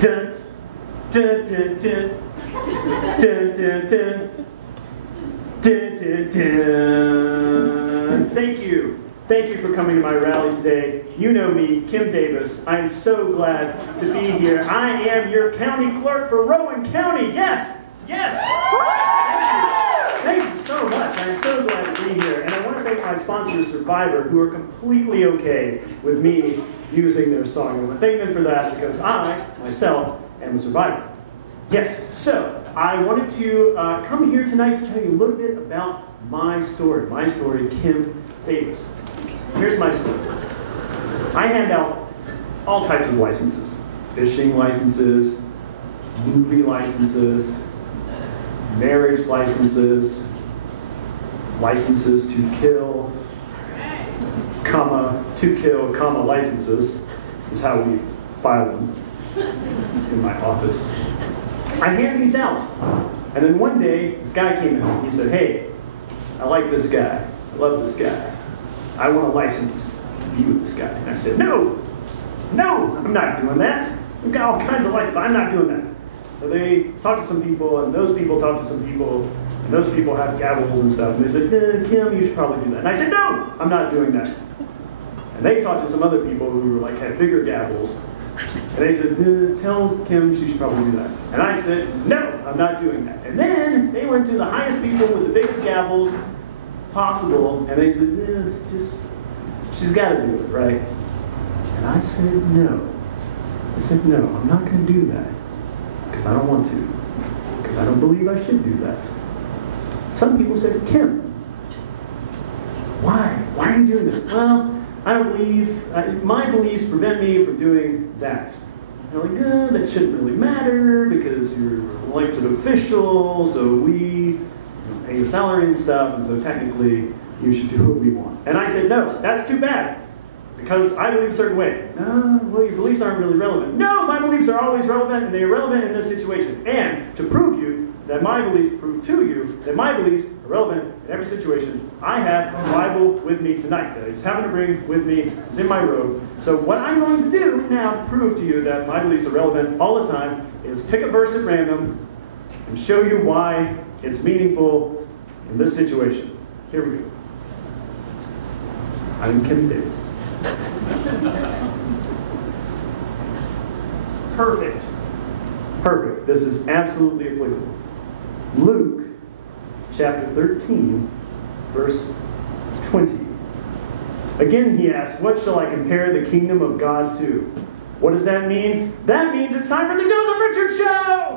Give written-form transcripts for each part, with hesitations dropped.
Dun, dun, dun, dun. Dun, dun, dun. Dun, dun, dun. Thank you. Thank you for coming to my rally today. You know me, Kim Davis. I'm so glad to be here. I am your county clerk for Rowan County. Yes, yes. Thank you so much. I'm so glad to be here. And I want to thank my sponsor, Survivor, who are completely okay with me using their song. I want to thank them for that because I, myself, am a survivor. Yes, so I wanted to come here tonight to tell you a little bit about my story, Kim Davis. Here's my story. I hand out all types of licenses. Fishing licenses, movie licenses, marriage licenses, licenses to kill, licenses is how we file them in my office. I hand these out. And then one day, this guy came in and he said, hey, I like this guy. I love this guy. I want a license to be with this guy. And I said, no, I'm not doing that. We've got all kinds of licenses, but I'm not doing that. So they talked to some people, and those people talked to some people, and those people had gavels and stuff. And they said, Kim, you should probably do that. And I said, no, I'm not doing that. And they talked to some other people who were had bigger gavels. And they said, tell Kim she should probably do that. And I said, no, I'm not doing that. And then they went to the highest people with the biggest gavels possible, and they said, she's got to do it, right? And I said, no. I'm not going to do that, because I don't want to, because I don't believe I should do that. Some people said, Kim, why are you doing this? Well, I don't believe, my beliefs prevent me from doing that. And I'm like, that shouldn't really matter because you're an elected official, so we pay your salary and stuff, and so technically you should do what we want. And I said, no, that's too bad, because I believe a certain way. Well, your beliefs aren't really relevant. No, my beliefs are always relevant, and they are relevant in this situation. And to prove that my beliefs prove to you that my beliefs are relevant in every situation, I have the Bible with me tonight that I just happen to bring with me. It's in my robe. So what I'm going to do now to prove to you that my beliefs are relevant all the time is pick a verse at random and show you why it's meaningful in this situation. Here we go. I'm Kim Davis. Perfect. Perfect. This is absolutely applicable. Luke chapter 13, verse 20. Again he asked, what shall I compare the kingdom of God to? What does that mean? That means it's time for the Joseph Richards Show!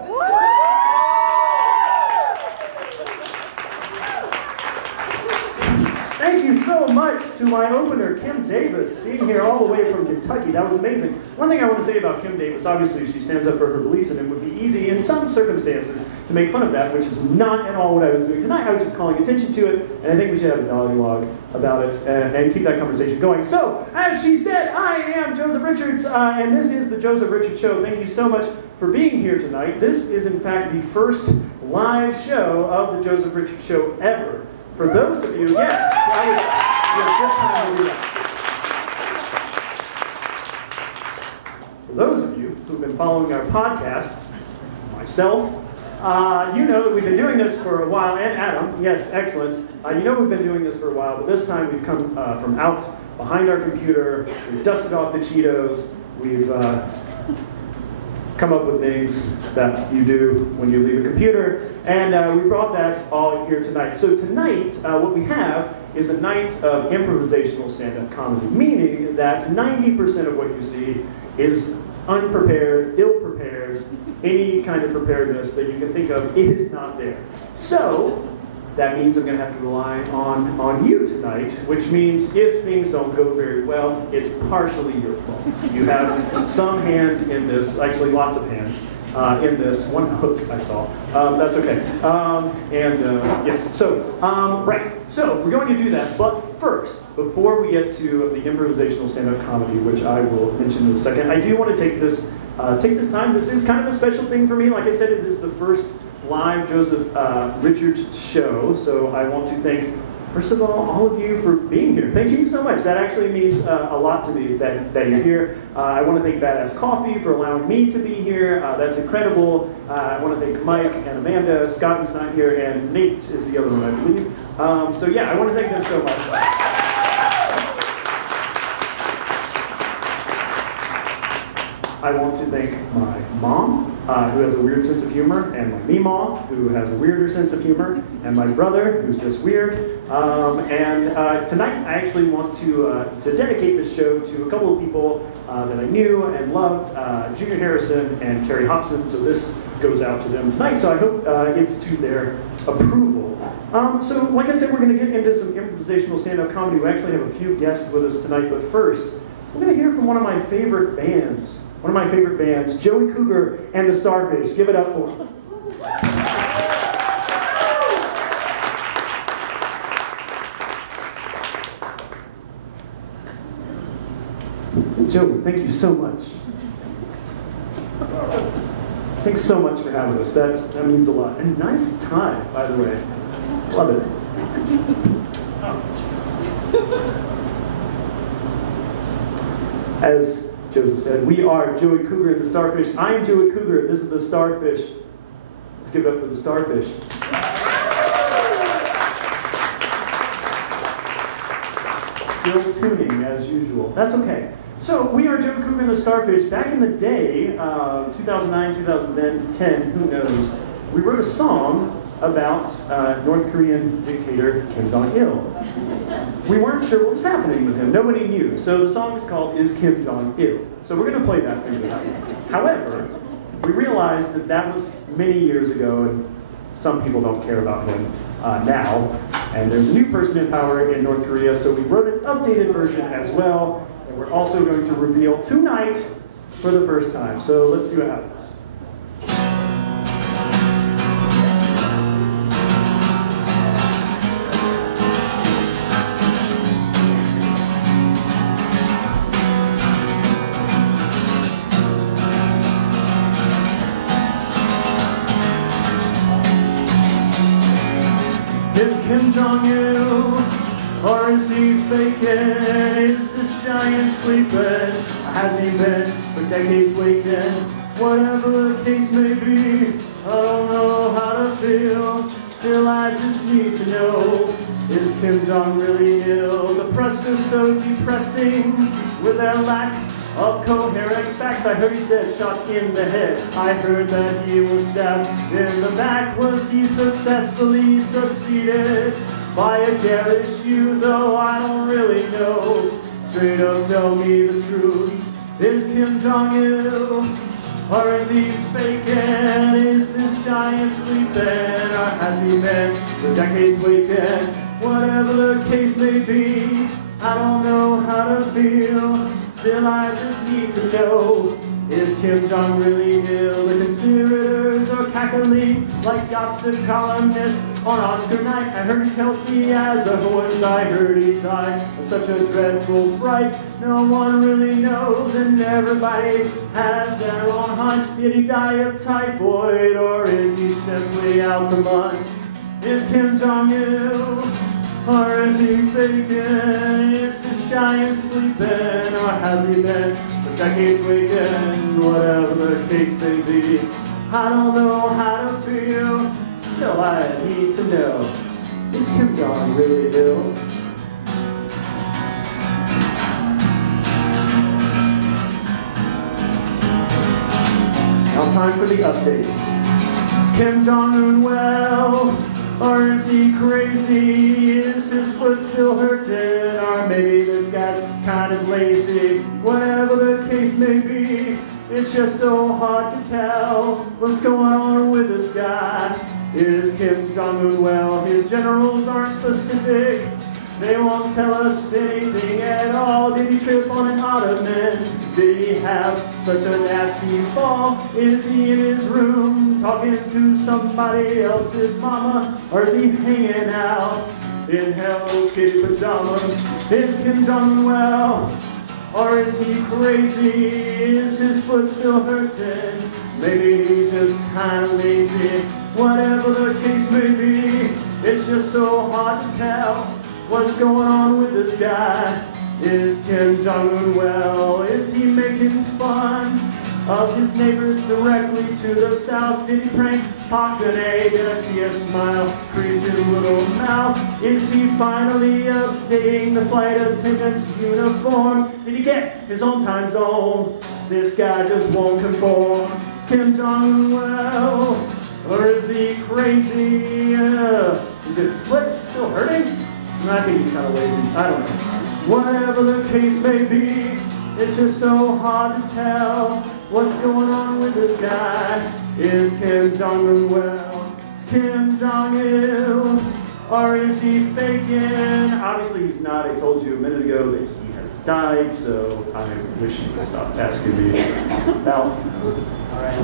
Thank you so much to my opener, Kim Davis, being here all the way from Kentucky. That was amazing. One thing I want to say about Kim Davis, obviously she stands up for her beliefs, and it would be easy in some circumstances to make fun of that, which is not at all what I was doing tonight. I was just calling attention to it, and I think we should have a dialogue about it and keep that conversation going. So, as she said, I am Joseph Richards, and this is the Joseph Richards Show. Thank you so much for being here tonight. This is, in fact, the first live show of the Joseph Richards Show ever. For those of you, yes, that was a good time to do that. For those of you who've been following our podcast, myself, you know that we've been doing this for a while, and Adam, yes, excellent. You know we've been doing this for a while, but this time we've come from out behind our computer, we've dusted off the Cheetos, we've come up with things that you do when you leave a computer, and we brought that all here tonight. So tonight, what we have is a night of improvisational stand-up comedy, meaning that 90% of what you see is unprepared, ill-prepared, any kind of preparedness that you can think of is not there. So that means I'm going to have to rely on you tonight, which means if things don't go very well, it's partially your fault. You have some hand in this, actually lots of hands in this. One hook I saw. That's okay. Yes, so, right. So we're going to do that, but first, before we get to the improvisational stand-up comedy, which I will mention in a second, I do want to take this time. This is kind of a special thing for me. Like I said, it is the first live Joseph Richards show, so I want to thank First of all of you for being here. Thank you so much. That actually means a lot to me that you're here. I want to thank Badass Coffee for allowing me to be here. That's incredible. I want to thank Mike and Amanda, Scott who's not here, and Nate is the other one, I believe. So yeah, I want to thank them so much. I want to thank my mom, who has a weird sense of humor, and my Meemaw, who has a weirder sense of humor, and my brother, who's just weird. Tonight, I actually want to dedicate this show to a couple of people that I knew and loved, Junior Harrison and Carrie Hobson, so this goes out to them tonight, so I hope it's to their approval. So, like I said, we're going to get into some improvisational stand-up comedy. We actually have a few guests with us tonight, but first, we're going to hear from one of my favorite bands. One of my favorite bands, Joey Cougar and the Starfish. Give it up for them. Joey, thank you so much. Thanks so much for having us. That means a lot. And nice tie, by the way. Love it. As Joseph said, we are Joey Cougar and the Starfish. I'm Joey Cougar, this is the Starfish. Let's give it up for the Starfish. Still tuning as usual. That's okay. So we are Joey Cougar and the Starfish. Back in the day, 2009, 2010, who knows, we wrote a song about North Korean dictator Kim Jong-il. We weren't sure what was happening with him. Nobody knew. So the song is called Is Kim Jong-il. So we're going to play that for you tonight. However, we realized that that was many years ago, and some people don't care about him now. And there's a new person in power in North Korea, so we wrote an updated version as well. And we're also going to reveal tonight for the first time. So let's see what happens. Is Kim Jong-il, or is he faking? Is this giant sleeping? Has he been for decades waking? Whatever the case may be, I don't know how to feel. Still, I just need to know, is Kim Jong really ill? The press is so depressing with their lack of coherent facts. I heard he's dead, shot in the head. I heard that he was stabbed in the back. Was he successfully succeeded by a garish you? Though I don't really know. Straight up tell me the truth. Is Kim Jong-il, or is he faking? Is this giant sleeping, or has he been for decades waking? Whatever the case may be, I don't know how to feel. Still, I just need to know, is Kim Jong really ill? The conspirators are cackling like gossip columnists on Oscar night. I heard he's healthy as a horse. I heard he died of such a dreadful fright. No one really knows, and everybody has their own hunch. Did he die of typhoid, or is he simply out to lunch? Is Kim Jong-il, or is he faking? Is this giant sleeping, or has he been for decades waking? Whatever the case may be, I don't know how to feel. Still, I need to know, is Kim Jong really ill? Now time for the update. Is Kim Jong-un well? Or is he crazy? Is his foot still hurting? Or maybe this guy's kind of lazy. Whatever the case may be, it's just so hard to tell what's going on with this guy. Is Kim Jong-un well? His generals aren't specific. They won't tell us anything at all. Did he trip on an ottoman? Did he have such a nasty fall? Is he in his room talking to somebody else's mama? Or is he hanging out in Hello Kitty pajamas? Is Kim Jong-un well? Or is he crazy? Is his foot still hurting? Maybe he's just kind of lazy. Whatever the case may be, it's just so hard to tell What's going on with this guy? Is Kim Jong-un well? Is he making fun of his neighbors directly to the south? Did he prank Park Geun-hye? Did I see a smile crease his little mouth? Is he finally updating the flight attendant's uniform? Did he get his own time zone? This guy just won't conform. Is Kim Jong-un well? Or is he crazy? Is it split? Still hurting? I think he's kind of lazy. I don't know. Whatever the case may be, it's just so hard to tell what's going on with this guy. Is Kim Jong-un well? Is Kim Jong-il? Or is he faking? Obviously he's not. I told you a minute ago that he has died, so I wish you would stop asking me about. Alright.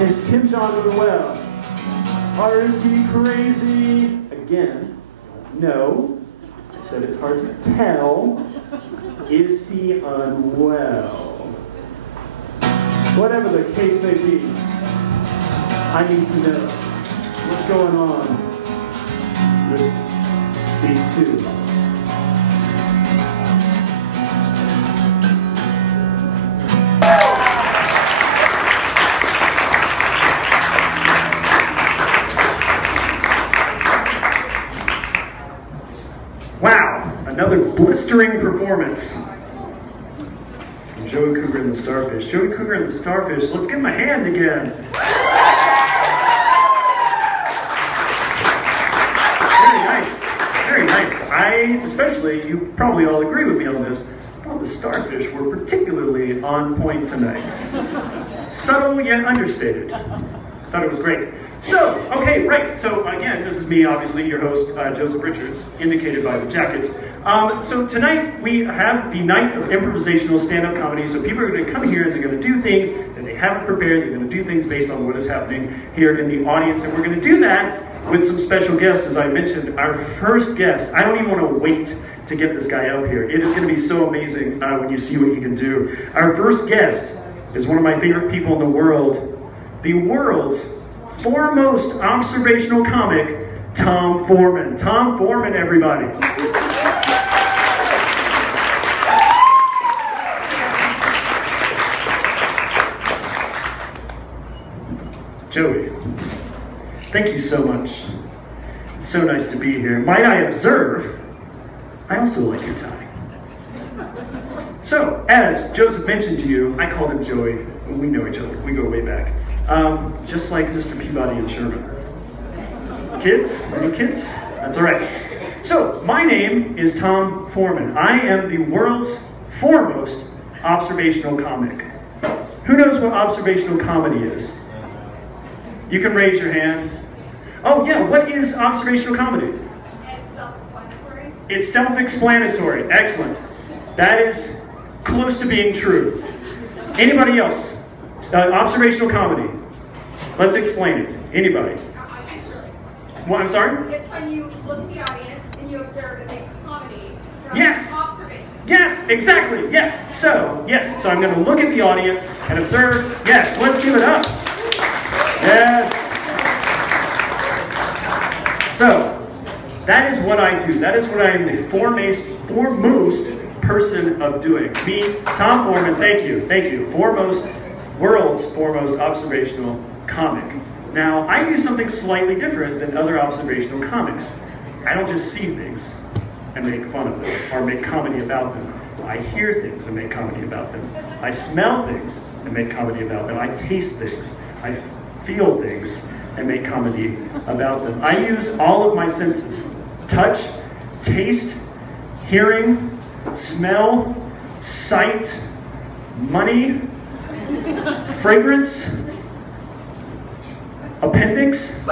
Is Kim Jong-un well? Or is he crazy? Again, no. I said it's hard to tell. Is he unwell? Whatever the case may be, I need to know what's going on with these two. Wow, another blistering performance from Joey Cougar and the Starfish. Joey Cougar and the Starfish, let's give him a hand again. Very nice, very nice. Especially, you probably all agree with me on this, I thought the Starfish were particularly on point tonight. Subtle yet understated. Thought it was great. So, okay, right. So again, this is me, obviously, your host, Joseph Richards, indicated by the jacket. So tonight we have the night of improvisational stand-up comedy. So people are going to come here and they're going to do things that they haven't prepared. They're going to do things based on what is happening here in the audience. And we're going to do that with some special guests, as I mentioned. Our first guest, I don't even want to wait to get this guy up here. It is going to be so amazing when you see what he can do. Our first guest is one of my favorite people in the world's foremost observational comic, Tom Foreman. Tom Foreman, everybody. Joey, thank you so much. It's so nice to be here. Might I observe, I also like your tie. So, as Joseph mentioned to you, I called him Joey. We know each other. We go way back. Just like Mr. Peabody and Sherman. Kids? Any kids? That's all right. So, my name is Tom Foreman. I am the world's foremost observational comic. Who knows what observational comedy is? You can raise your hand. Oh yeah, what is observational comedy? It's self-explanatory. It's self-explanatory. Excellent. That is close to being true. Anybody else? Observational comedy. Let's explain it. Anybody? I can surely explain. What? I'm sorry? It's when you look at the audience and you observe and make comedy from Yes. observation. Yes, exactly. Yes. So I'm going to look at the audience and observe. Yes, let's give it up. Yes. So, that is what I do. That is what I am the foremost person of doing. Me, Tom Foreman, thank you. World's foremost observational comic. Now, I do something slightly different than other observational comics. I don't just see things and make fun of them or make comedy about them. I hear things and make comedy about them. I smell things and make comedy about them. I taste things. I feel things and make comedy about them. I use all of my senses. Touch, taste, hearing, smell, sight, money, fragrance, appendix,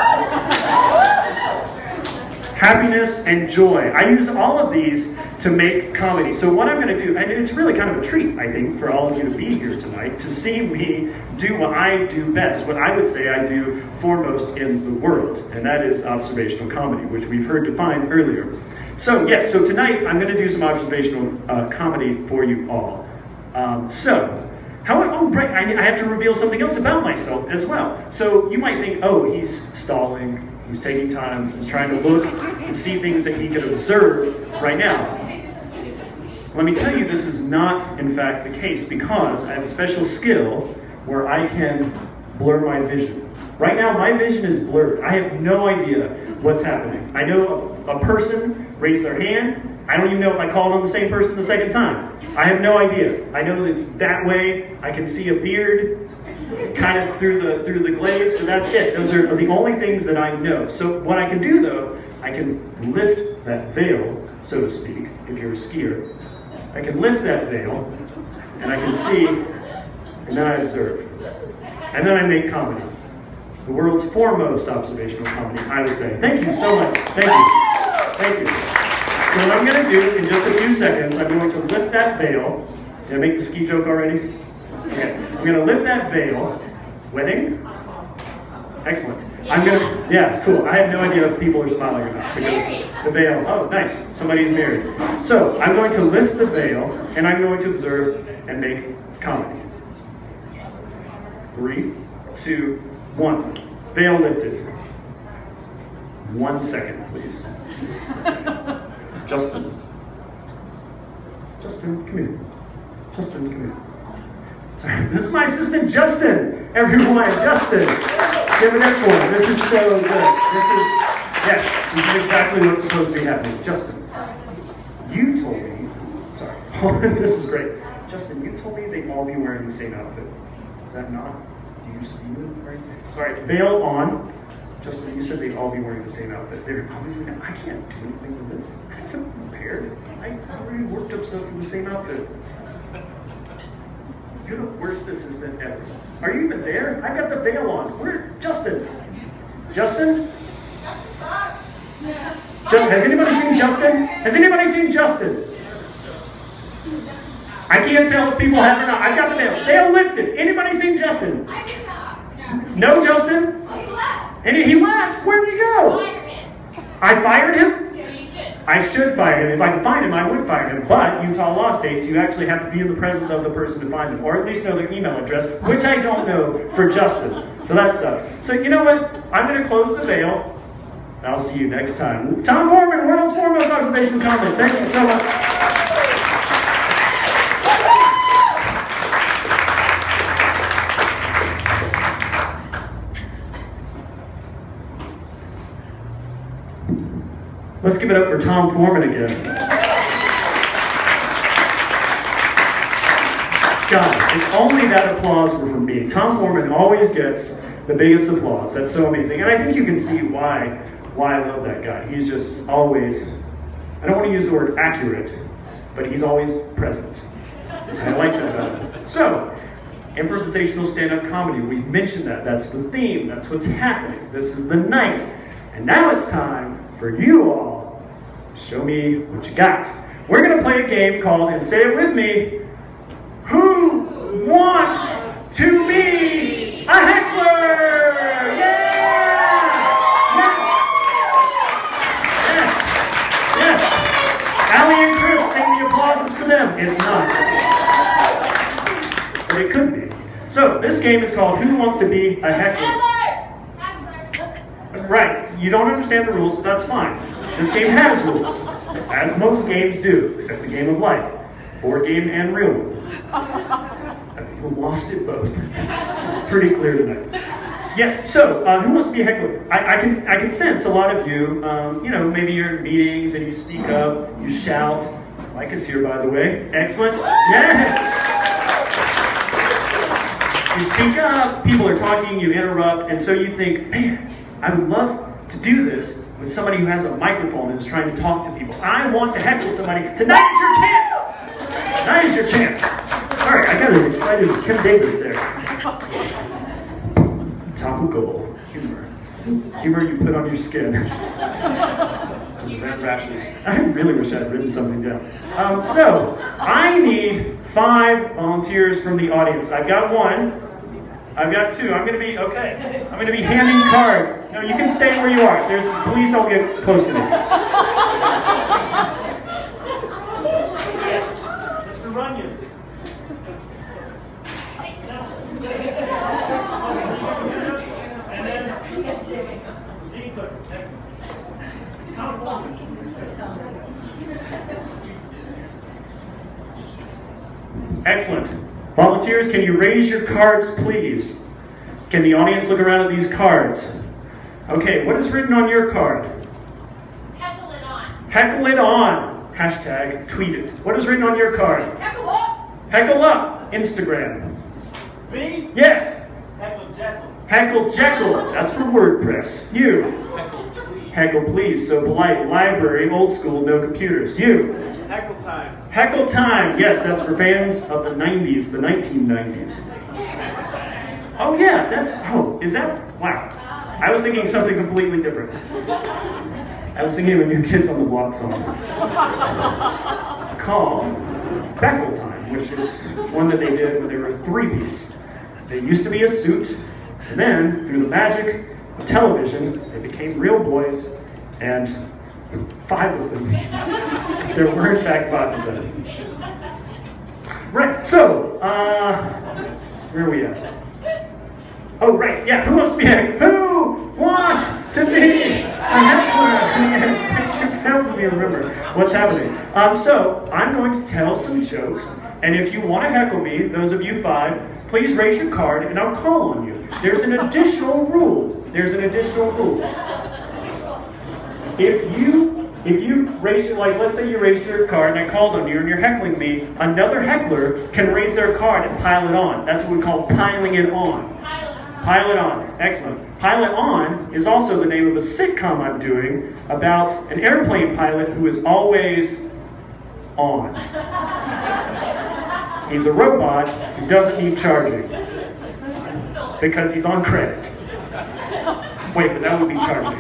happiness, and joy. I use all of these to make comedy. So what I'm going to do, and it's really kind of a treat, I think, for all of you to be here tonight, to see me do what I do best, what I would say I do foremost in the world, and that is observational comedy, which we've heard defined earlier. So yes, so tonight I'm going to do some observational comedy for you all. So Oh, right, I have to reveal something else about myself as well. So you might think, oh, he's stalling, he's taking time, he's trying to look and see things that he could observe right now. Let me tell you, this is not, in fact, the case, because I have a special skill where I can blur my vision. Right now, my vision is blurred. I have no idea what's happening. I know a person raised their hand. I don't even know if I called on the same person the second time. I have no idea. I know that it's that way. I can see a beard kind of through the glaze, but that's it. Those are the only things that I know. So what I can do, though, I can lift that veil, so to speak, if you're a skier. I can lift that veil, and I can see, and then I observe. And then I make comedy. The world's foremost observational comedy, I would say. Thank you so much. Thank you. Thank you. So what I'm going to do in just a few seconds, I'm going to lift that veil. Did I make the ski joke already? Okay. I'm going to lift that veil. Wedding? Excellent. I'm going to, yeah, cool. I have no idea if people are smiling or not because the veil, oh, nice. Somebody's married. So I'm going to lift the veil and I'm going to observe and make comedy. 3, 2, 1. Veil lifted. 1 second, please. Justin. Justin, come here. Justin, come here. Sorry, this is my assistant, Justin. Everyone, Justin. Give it up for him. This is so good. Yes, this is exactly what's supposed to be happening. Justin, you told me, sorry, this is great. Justin, you told me they'd all be wearing the same outfit. Is that not? Do you see them right there? Sorry, veil on. Justin, you said they'd all be wearing the same outfit. They're obviously, I can't do anything with this. I haven't prepared. I already worked up stuff for the same outfit. You're the worst assistant ever. Are you even there? I got the veil on. Where? Justin. Justin? Has anybody seen Justin? Has anybody seen Justin? I can't tell if people have or not. I've got the veil. Veil lifted. Anybody seen Justin? I did not. No, Justin? Oh, he left. And he left. Where did he go? Fire him. I fired him? Yeah, you should. I should fire him. If I could find him, I would fire him. But Utah law states you actually have to be in the presence of the person to find them, or at least know their email address, which I don't know for Justin. So that sucks. So you know what? I'm going to close the veil. I'll see you next time. Tom Foreman, world's foremost observation comment. Thank you so much. Let's give it up for Tom Foreman again. God, if only that applause were from me. Tom Foreman always gets the biggest applause. That's so amazing. And I think you can see why I love that guy. He's just always, I don't want to use the word accurate, but he's always present. And I like that about him. So, improvisational stand-up comedy, we've mentioned that. That's the theme. That's what's happening. This is the night. And now it's time for you all. Show me what you got. We're going to play a game called, and say it with me, Who Wants to Be a Heckler? Yeah! Yes! Allie and Chris think the applause is for them. It's not. But it could be. So, this game is called Who Wants to Be a Heckler? Right, you don't understand the rules, but that's fine. This game has rules, as most games do, except the game of life. Board game and real one. I've lost it both. It's pretty clear tonight. Yes, so who wants to be a heckler? I can sense a lot of you, you know, maybe you're in meetings and you speak up, you shout. Mike is here, by the way. Excellent. Yes! You speak up, people are talking, you interrupt, and so you think, man, I would love to do this with somebody who has a microphone and is trying to talk to people. I want to heckle somebody. Tonight is your chance! Tonight is your chance. Sorry, I got as excited as Kim Davis there. Topical humor. Humor you put on your skin. Red rashes. I really wish I had written something down. So, I need 5 volunteers from the audience. I've got 1. I've got 2. I'm going to be, okay. I'm going to be handing cards. No, you can stay where you are. Please don't get close to me. Mr. Runyon. Excellent. Volunteers, can you raise your cards, please? Can the audience look around at these cards? Okay, what is written on your card? Heckle it on. Heckle it on. Hashtag tweet it. What is written on your card? Heckle up. Heckle up. Instagram. Me? Yes. Heckle Jekyll. Heckle Jekyll. That's for WordPress. You. Heckle please. Heckle please. So polite. Library. Old school. No computers. You. Heckle time. Heckle time. Yes, that's for fans of the 90s, the 1990s. Oh yeah, that's, oh, is that, wow. I was thinking something completely different. I was thinking of a New Kids on the Block song called Beckle Time, which is one that they did when they were a three-piece. They used to be a suit, and then, through the magic of television, they became real boys, and 5 of them. There were, in fact, 5 of them. Right, so, where are we at? Oh, right, yeah, who wants to be who wants to be a heckler? Yes, thank you for helping me remember what's happening. So, I'm going to tell some jokes, and if you want to heckle me, those of you 5, please raise your card and I'll call on you. There's an additional rule. There's an additional rule. If you raise your, like, let's say you raised your card and I called on you and you're heckling me, another heckler can raise their card and pile it on. That's what we call piling it on. Pile it on. Excellent. Pile it on is also the name of a sitcom I'm doing about an airplane pilot who is always on. He's a robot who doesn't need charging because he's on credit. Wait, but that would be charging.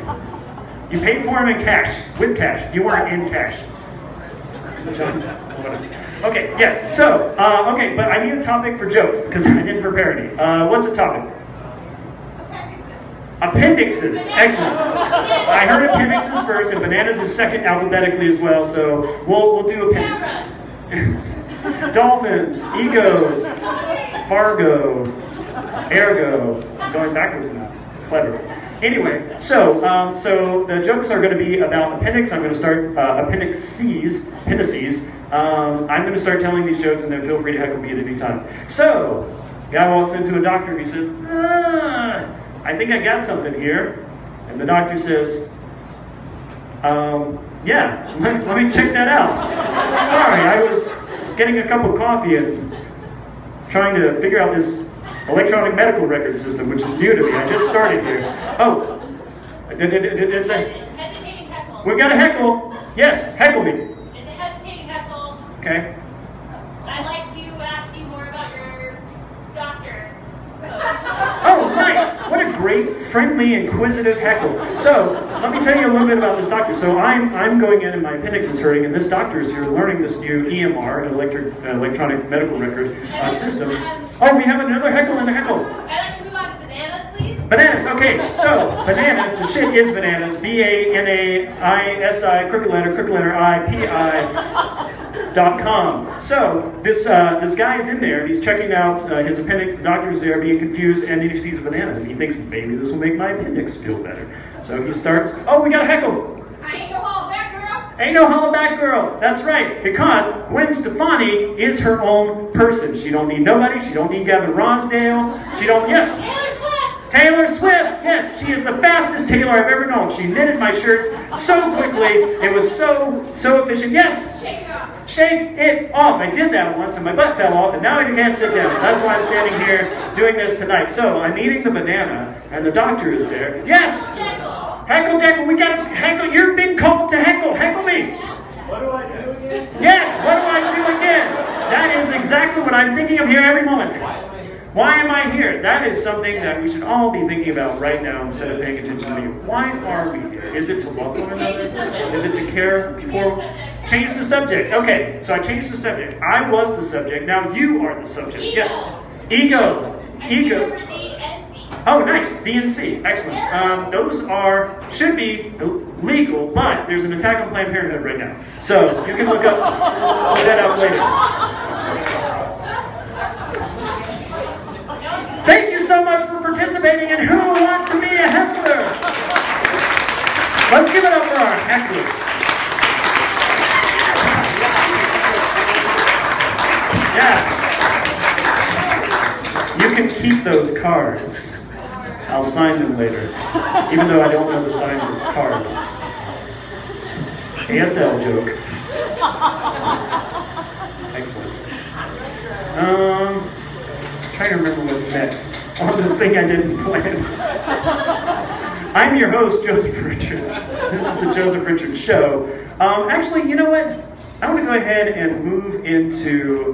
You paid for him in cash, with cash. You weren't in cash. Okay, yes. So, okay, but I need a topic for jokes because I didn't prepare any. What's the topic? Appendixes. Excellent. I heard appendixes first, and bananas is second alphabetically as well, so we'll do appendixes. Dolphins, egos, Fargo, ergo. I'm going backwards now. Clever. Anyway, so the jokes are going to be about appendix. I'm going to start appendices. I'm going to start telling these jokes, and then feel free to heckle me at any time. So, guy walks into a doctor and he says, I think I got something here. And the doctor says, yeah, let me check that out. Sorry, I was getting a cup of coffee and trying to figure out this electronic medical record system, which is new to me. I just started here. Oh, it's a Hesitating heckle. we got a heckle. Yes, heckle me. It's a hesitating heckle. Okay. I'd like to ask you more about your doctor. Oh, nice. What a great, friendly, inquisitive heckle. So, let me tell you a little bit about this doctor. So, I'm going in and my appendix is hurting, and this doctor is here learning this new EMR, an electronic medical record system. Oh, we have another heckle and a heckle. I'd like to move on to bananas, please. Bananas, okay. So, bananas, the shit is bananas. B-A-N-A-I-S-I, crooked letter I, P-I.com. So, this guy's in there, and he's checking out his appendix. The doctor's there being confused, and then he sees a banana, and he thinks, maybe this will make my appendix feel better. So he starts, oh, we got a heckle. I ain't no hollaback girl. Ain't no hollaback girl. That's right, because Gwen Stefani is her own person. She don't need nobody. She don't need Gavin Rosdale. She don't, yes. Taylor Swift. Taylor Swift, yes, she is the fastest tailor I've ever known. She knitted my shirts so quickly. It was so efficient. Yes. Shake it off. Shake it off. I did that once and my butt fell off and now I can't sit down. That's why I'm standing here doing this tonight. So I'm eating the banana and the doctor is there. Yes! Jekyll. Heckle, Jekyll, we got to heckle. You're being called to heckle. Heckle me. What do I do again? Yes, what do I do again? That is exactly what I'm thinking of here every moment. Why am I here? That is something that we should all be thinking about right now instead of paying attention to me. Why are we here? Is it to love one another? Is it to care for? Change the subject. Okay, so I changed the subject. I was the subject. Now you are the subject. Yeah. Ego. Ego. Oh, nice. DNC. Excellent. Those should be legal, but there's an attack on Planned Parenthood right now. So you can look that up later. Thank you so much for participating in Who Wants to Be a Heckler? Let's give it up for our hecklers. Yeah. keep those cards. I'll sign them later, even though I don't know the sign for the card. ASL joke. Excellent. Trying to remember what's next on this thing I didn't plan. I'm your host, Joseph Richards. This is the Joseph Richards Show. Actually, you know what? I'm going to go ahead and move into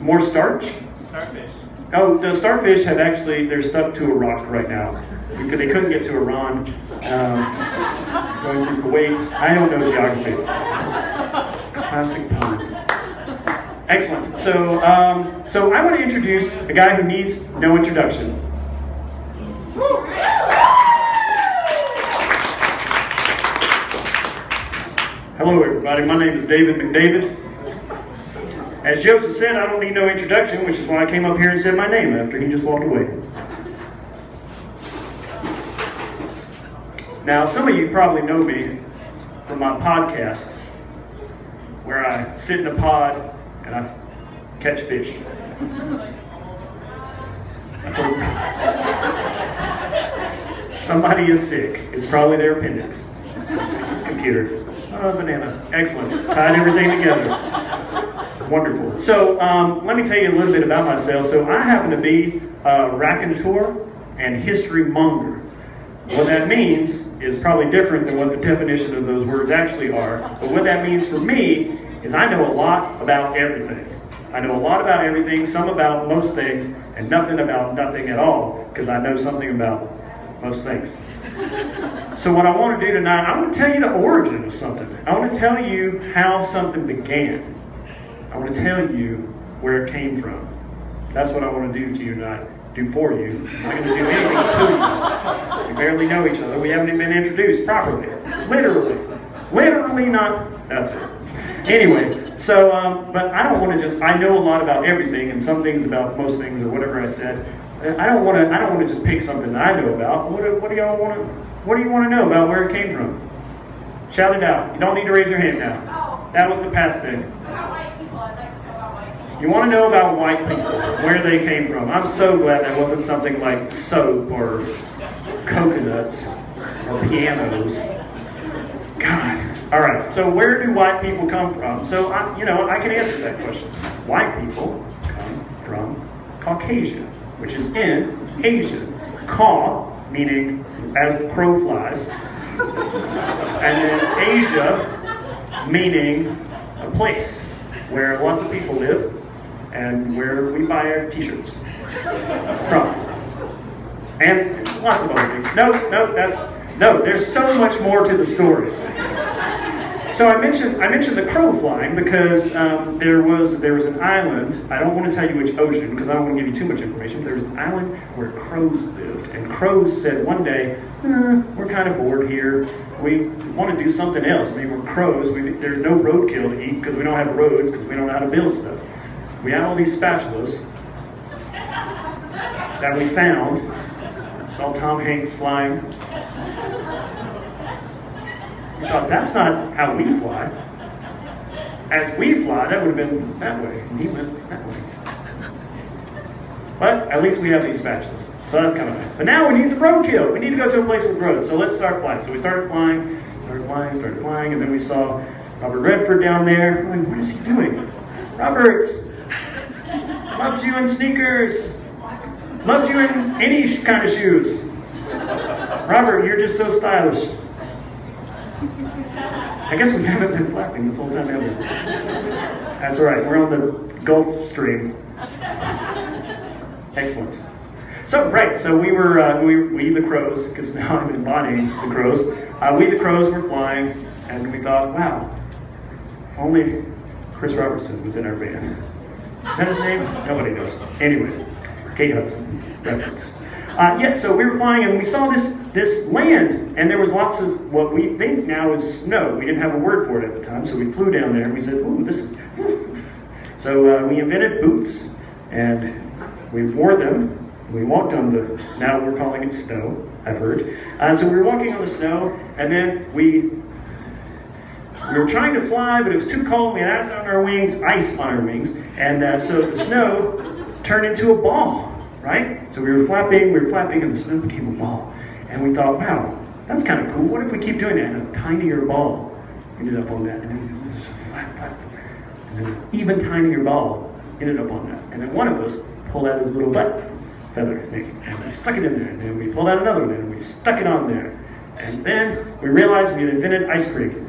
more starch. Starfish. Oh, the starfish have actually, they're stuck to a rock right now. Because they couldn't get to Iran. Going through Kuwait. I don't know geography. Classic pun. Excellent. So I want to introduce a guy who needs no introduction. Hello, everybody. My name is David McDavid. As Joseph said, I don't need no introduction, which is why I came up here and said my name after he just walked away. Now, some of you probably know me from my podcast, where I sit in a pod and I catch fish. That's a... Somebody is sick. It's probably their appendix. This computer. Oh, banana. Excellent. Tied everything together. Wonderful. So let me tell you a little bit about myself. So I happen to be a raconteur and history monger. What that means is probably different than what the definition of those words actually are. But what that means for me is I know a lot about everything. I know a lot about everything, some about most things, and nothing about nothing at all, because I know something about most things. So what I want to do tonight, I want to tell you the origin of something. I want to tell you how something began. I want to tell you where it came from. That's what I want to do to you tonight. Do for you. I'm not going to do anything to you. We barely know each other. We haven't even been introduced properly. Literally. Literally not. That's it. Anyway, so, but I don't want to just, I know a lot about everything and some things about most things or whatever I said. I don't want to just pick something that I know about. What do you want to know about where it came from? Shout it out. You don't need to raise your hand now. That was the past thing. You want to know about white people, where they came from. I'm so glad that wasn't something like soap or coconuts or pianos. God. All right, so where do white people come from? So, I can answer that question. White people come from Caucasia, which is in Asia. Ca, meaning as the crow flies, and then Asia, meaning a place where lots of people live and where we buy our t-shirts from. And lots of other things. No, there's so much more to the story. So I mentioned the crow flying because there was an island. I don't want to tell you which ocean because I don't want to give you too much information. But there was an island where crows lived, and crows said one day, "We're kind of bored here. We want to do something else. I mean, we're crows. There's no roadkill to eat because we don't have roads because we don't know how to build stuff. We have all these spatulas that we found. I saw Tom Hanks flying." We thought, that's not how we fly. As we fly, that would have been that way. And he went that way. But at least we have these spatulas. So that's kind of nice. But now we need some roadkill. We need to go to a place with roads. So let's start flying. So we started flying, and then we saw Robert Redford down there. Like, what is he doing? Robert! Loved you in sneakers. Loved you in any kind of shoes. Robert, you're just so stylish. I guess we haven't been flapping this whole time, have we? That's all right. We're on the Gulf Stream. Excellent. So, right. So we were, we the crows, because now I'm embodying the crows. We the crows were flying, and we thought, wow, if only Chris Robertson was in our band. Is that his name? Nobody knows. Anyway, Kate Hudson reference. So we were flying and we saw this land, and there was lots of what we think now is snow. We didn't have a word for it at the time, so we flew down there and we said, ooh, this is... So we invented boots, and we wore them. We walked on the... Now we're calling it snow, I've heard. So we were walking on the snow, and then we were trying to fly, but it was too cold. We had ice on our wings, and so the snow turn into a ball, right? So we were flapping, and the snow became a ball. And we thought, wow, that's kind of cool. What if we keep doing that? And a tinier ball ended up on that. And then just flap, flap. And then an even tinier ball ended up on that. And then one of us pulled out his little butt feather thing, and we stuck it in there. And then we pulled out another one, and we stuck it on there. And then we realized we had invented ice cream.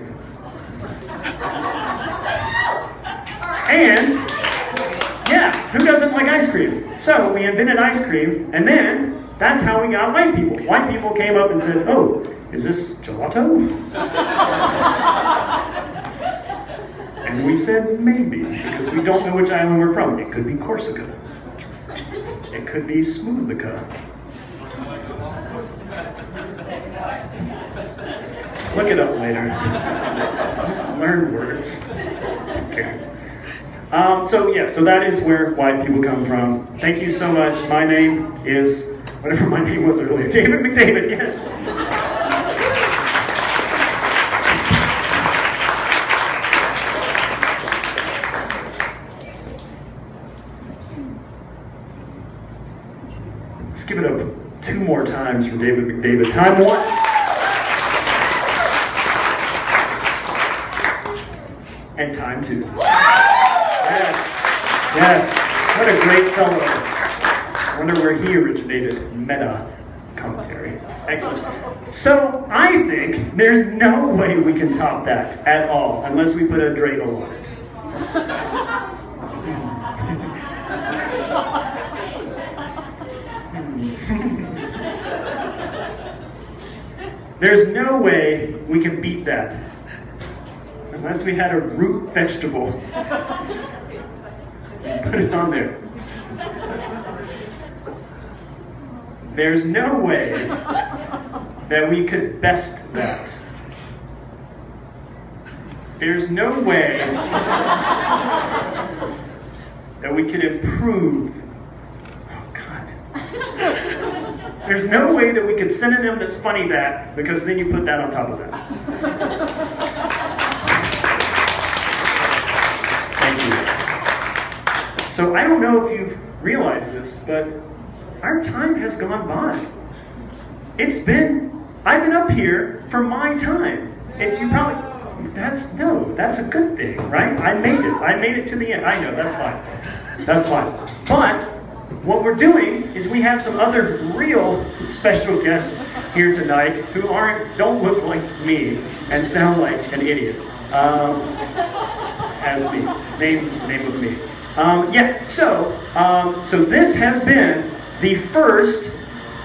And, yeah, who doesn't like ice cream? So we invented ice cream, and then that's how we got white people. White people came up and said, oh, is this gelato? And we said maybe, because we don't know which island we're from. It could be Corsica. It could be Smoothlica. Look it up later. Just learn words. Okay. So that is where white people come from. Thank you so much. My name is, whatever my name was earlier, David McDavid, yes. Let's give it up 2 more times for David McDavid. Time 1. And time 2. Yes, what a great fellow. I wonder where he originated. Meta commentary. Excellent. So I think there's no way we can top that at all unless we put a dreidel on it. There's no way we can beat that unless we had a root vegetable. Put it on there. There's no way that we could best that. There's no way that we could improve. Oh, God. There's no way that we could synonym that's funny that, because then you put that on top of that. So I don't know if you've realized this, but our time has gone by. I've been up here for my time. That's a good thing, right? I made it to the end. I know, that's fine. But what we're doing is we have some other real special guests here tonight who don't look like me and sound like an idiot. As me, name of me. So this has been the first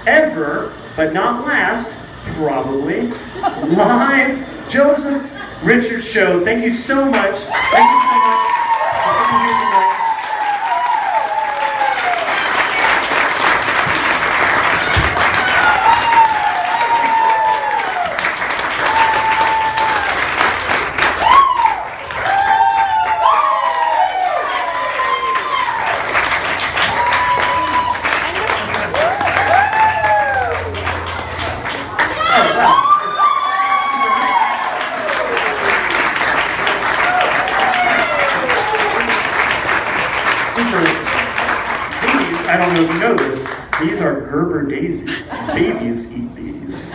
ever, but not last, probably, live Joseph Richards show. Thank you so much. Thank you so much for being here tonight. I don't know if you know this, these are Gerber daisies. Babies eat these.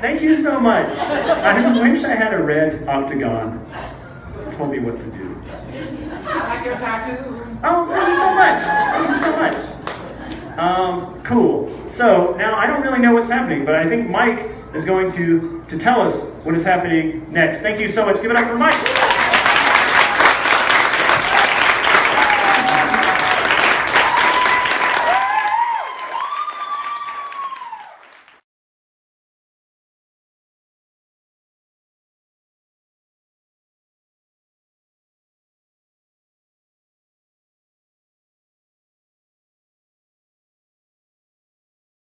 Thank you so much. I wish I had a red octagon that told me what to do. I like your tattoo. Oh, thank you so much. Thank you so much. Cool. So now I don't really know what's happening, but I think Mike is going to tell us what is happening next. Thank you so much. Give it up for Mike.